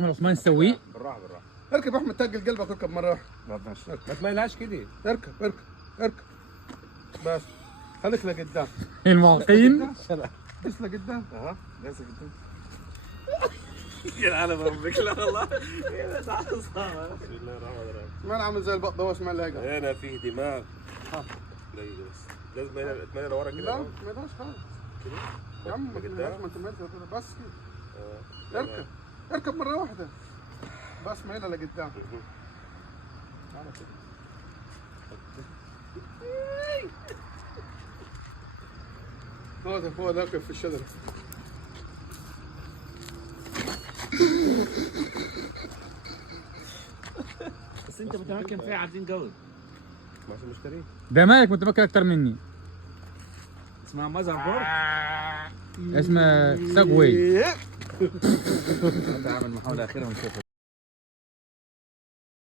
احمد عثمان السويق. بالراحه بالراحه. اركب يا احمد، تقل قلبك، اركب مره واحده. ما تميلهاش كده. اركب اركب اركب بس. خليك لقدام. المعاقين. بس لقدام. اها لازم جدا. يا العالم ربك لا والله. تعال صار. بسم الله الرحمن الرحيم. ما انا عامل زي البط دوس ما لاقى. هنا فيه دماغ. قليل بس. لازم تميل لورا كده. لا ما يقدرش خالص. يا عم ما انت مالك كده بس كده. اركب اركب مره واحده بس، مايله لقدام. تعال كده. هو ده في الشجره. بس انت متمكن فيها عارفين قوي. ماشي مشتري. ده مالك متمكن اكتر مني. اسمها ماذر بورد. اسمه ساجوي. هعمل محاولة أخيرة ونشوف.